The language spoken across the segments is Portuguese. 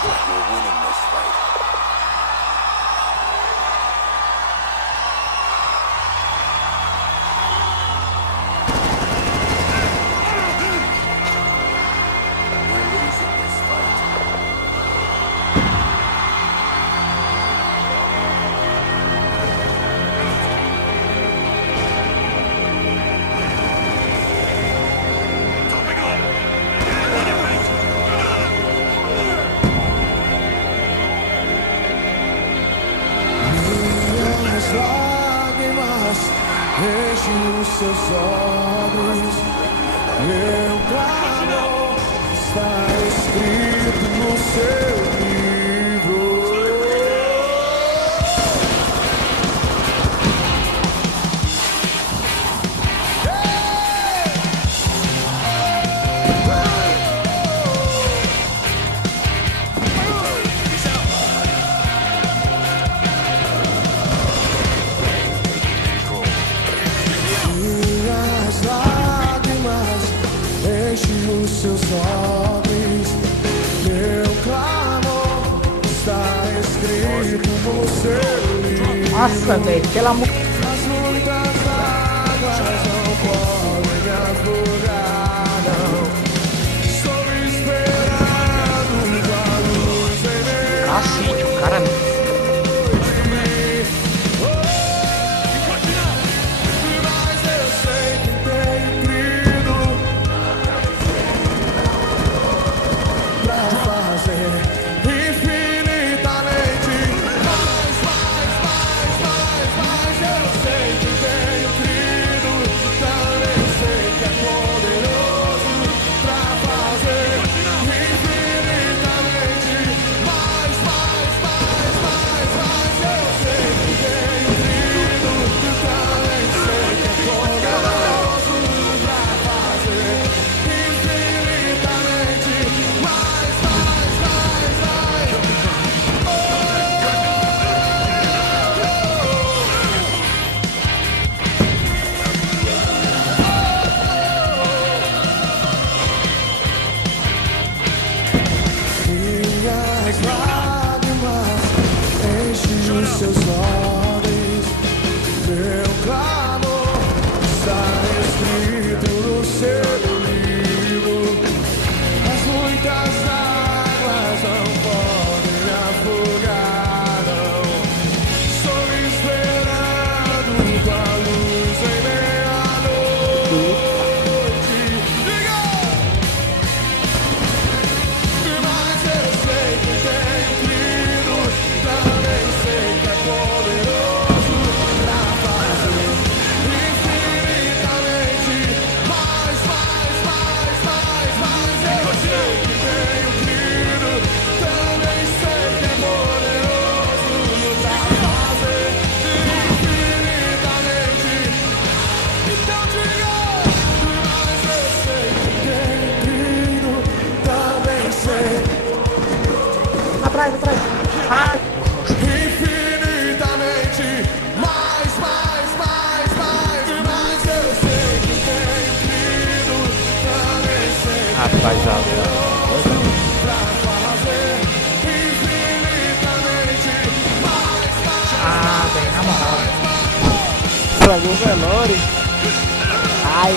We're winning this fight. We're losing this fight. Minhas lágrimas enchem os seus olhos. Meu clamor está escrito no seu livro. Minhas lágrimas enchem os seus olhos. Meu clamor está escrito no seu livro. Nossa, velho, pelo amor. As muitas águas não podem me afogar, não. Estou esperando a luz em meu Cacete, o cara. mas eu sei que tenho crido pra fazer infinitamente mais. Eu sei que tenho crido, também sei que é poderoso pra fazer infinitamente mais. Eu sei que tenho crido, também sei que é poderoso pra fazer infinitamente mais. Minhas lágrimas enchem os seus olhos. Meu clamor está escrito no seu livro. As muitas águas não podem me afogar, não. Estou esperando com a luz em meia-noite. Mas eu sei que tenho crido, também sei que é poderoso pra fazer infinitamente mais. Eu sei que tenho crido, também sei que é poderoso pra fazer infinitamente. Então diga, mas eu sei que tenho crido, também sei. Atrás. Ai, Infinitamente mais. Eu sei que tenho crido, também sei que Rapaziada. pra fazer infinitamente mais. ah, velho, na moral. Estragou o velório. Ai.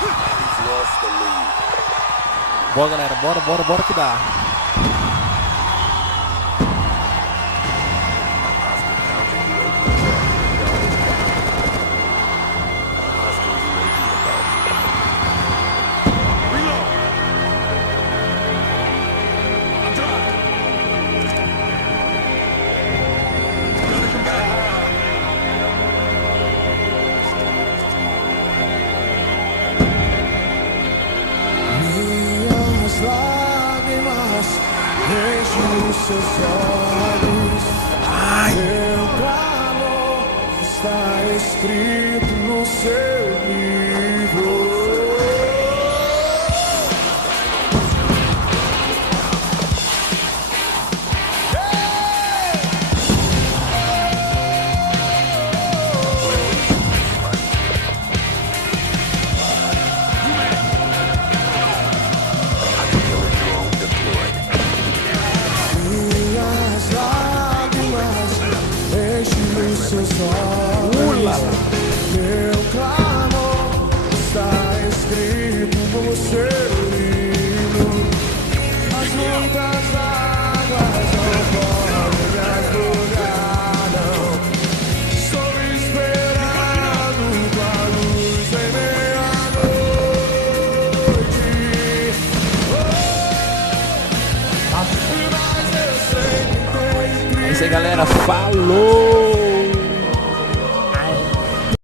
We've lost the lead. Bora, galera. Bora que dá. Hostile counter UAV. Hostile UAV above. Reload. I'm dry. Gotta come back. Minhas lágrimas enchem os seus olhos. Meu clamor está escrito no seu livro. Killer drone deployed. Minhas lágrimas enchem os seus olhos. Meu clamor está escrito no seu livro. As muitas águas não podem me afogar, não. Estou esperando com a luz em meia-noite. Mas eu sei que tem É isso aí, galera. Falou!